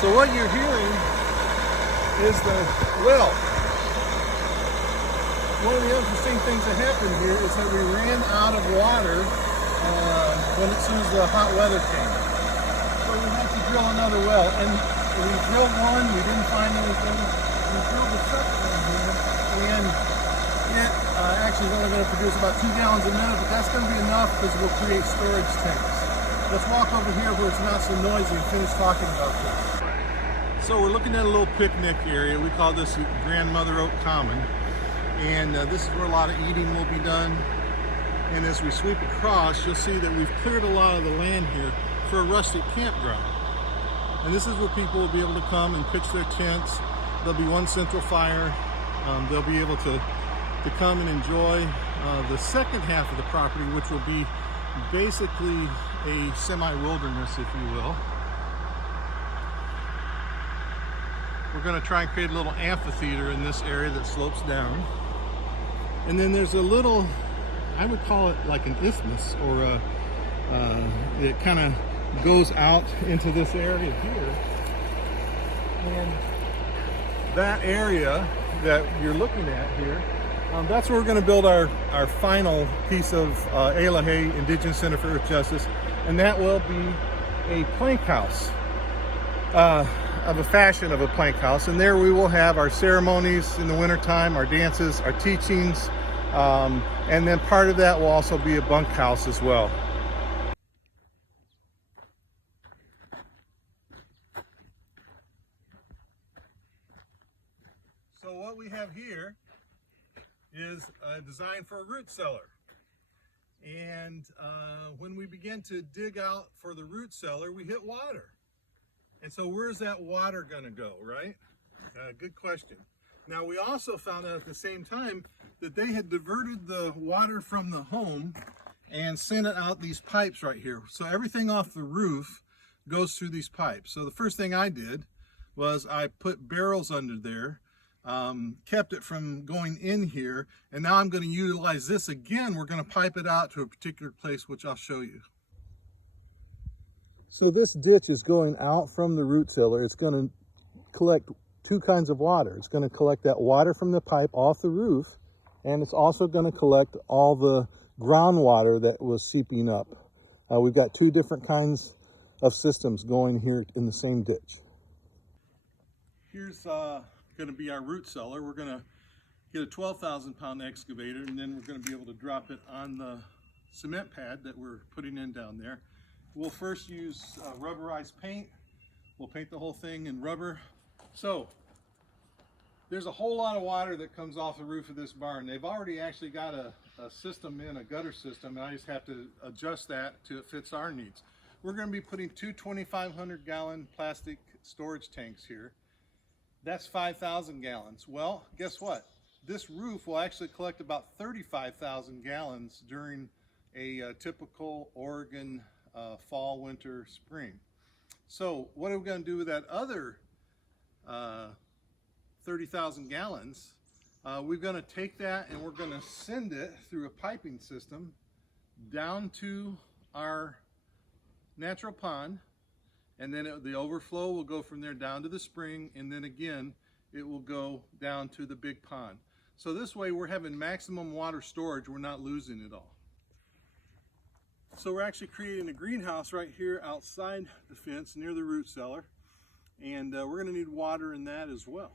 So what you're hearing is the well. One of the interesting things that happened here is that we ran out of water as soon as the hot weather came. So we had to drill another well, and we drilled one, we didn't find anything. We drilled the second one here, and it actually is only going to produce about 2 gallons a minute, but that's going to be enough because we'll create storage tanks. Let's walk over here where it's not so noisy and finish talking about this. So we're looking at a little picnic area. We call this Grandmother Oak Common. And this is where a lot of eating will be done. And as we sweep across, you'll see that we've cleared a lot of the land here for a rustic campground. And this is where people will be able to come and pitch their tents. There'll be one central fire. They'll be able to come and enjoy the second half of the property, which will be basically a semi-wilderness, if you will. We're going to try and create a little amphitheater in this area that slopes down. And then there's a little, I would call it like an isthmus, or it kind of goes out into this area here. And that area that you're looking at here, that's where we're going to build our final piece of Eloheh Indigenous Center for Earth Justice, and that will be a plank house, of a fashion of a plank house. And there we will have our ceremonies in the wintertime, our dances, our teachings, and then part of that will also be a bunkhouse as well. So what we have here is a design for a root cellar. And when we begin to dig out for the root cellar, we hit water. And so where's that water going to go, right? Good question. Now we also found out at the same time that they had diverted the water from the home and sent it out these pipes right here. So everything off the roof goes through these pipes. So the first thing I did was I put barrels under there, kept it from going in here, and now I'm going to utilize this again. We're going to pipe it out to a particular place, which I'll show you. So this ditch is going out from the root cellar. It's going to collect two kinds of water. It's going to collect that water from the pipe off the roof, and it's also going to collect all the groundwater that was seeping up. We've got two different kinds of systems going here in the same ditch. Here's going to be our root cellar. We're going to get a 12,000 pound excavator, and then we're going to be able to drop it on the cement pad that we're putting in down there. We'll first use rubberized paint. We'll paint the whole thing in rubber. So there's a whole lot of water that comes off the roof of this barn. They've already actually got a system in, a gutter system, and I just have to adjust that to it fits our needs. We're going to be putting two 2,500 gallon plastic storage tanks here. That's 5,000 gallons. Well, guess what? This roof will actually collect about 35,000 gallons during a typical Oregon fall, winter, spring. So what are we going to do with that other 30,000 gallons? We're going to take that and we're going to send it through a piping system down to our natural pond, and then the overflow will go from there down to the spring, and then again it will go down to the big pond. So this way we're having maximum water storage. We're not losing it all. So we're actually creating a greenhouse right here outside the fence near the root cellar, and we're going to need water in that as well.